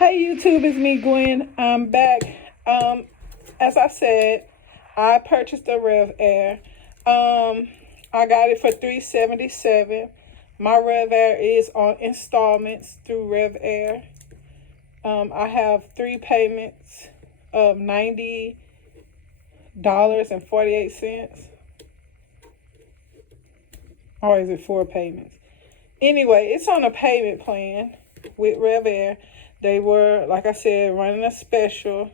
Hey YouTube, it's me Gwen. I'm back. As I said, I purchased a Rev Air. I got it for $377. My Rev Air is on installments through Rev Air. I have 3 payments of $90.48. Or is it 4 payments? Anyway, it's on a payment plan with Rev Air. They were, like I said, running a special,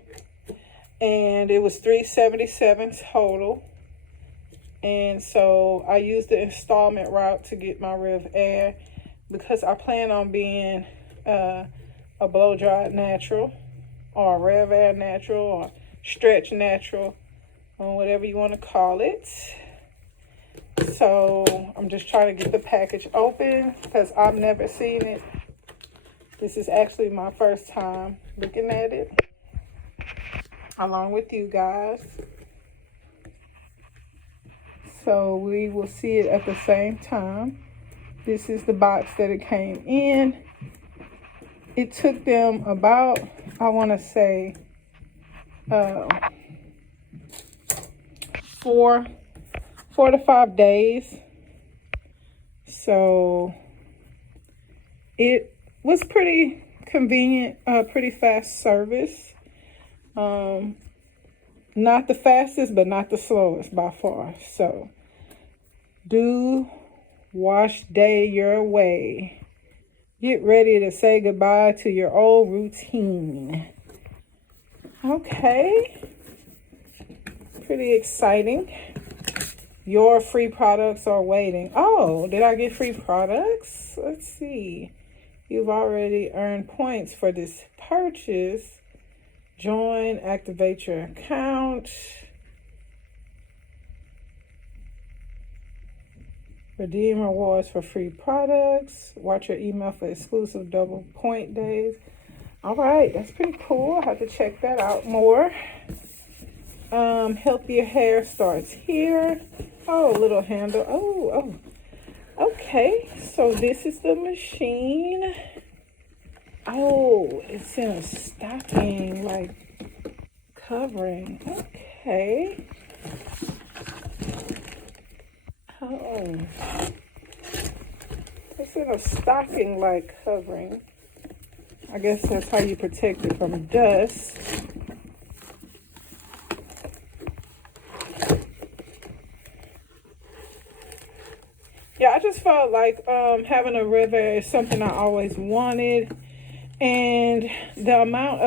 and it was $377 total. And so I used the installment route to get my Rev Air because I plan on being a blow dried natural, or Rev Air natural, or stretch natural, or whatever you want to call it. So I'm just trying to get the package open because I've never seen it. This is actually my first time looking at it, along with you guys. So we will see it at the same time. This is the box that it came in. It took them about, I want to say, 4 to 5 days. So it was pretty convenient, pretty fast service. Not the fastest, but not the slowest by far. So do wash day your way. Get ready to say goodbye to your old routine. Okay. Pretty exciting. Your free products are waiting. Oh, did I get free products? Let's see. You've already earned points for this purchase. Join, activate your account. Redeem rewards for free products. Watch your email for exclusive double point days. All right, that's pretty cool. I have to check that out more. Healthier hair starts here. Oh, little handle. Oh. Okay, so this is the machine. Oh, it's in a stocking, like covering. Okay. Oh, it's in a stocking, like covering. I guess that's how you protect it from dust. Yeah, I just felt like having a Rev Air is something I always wanted. And the amount of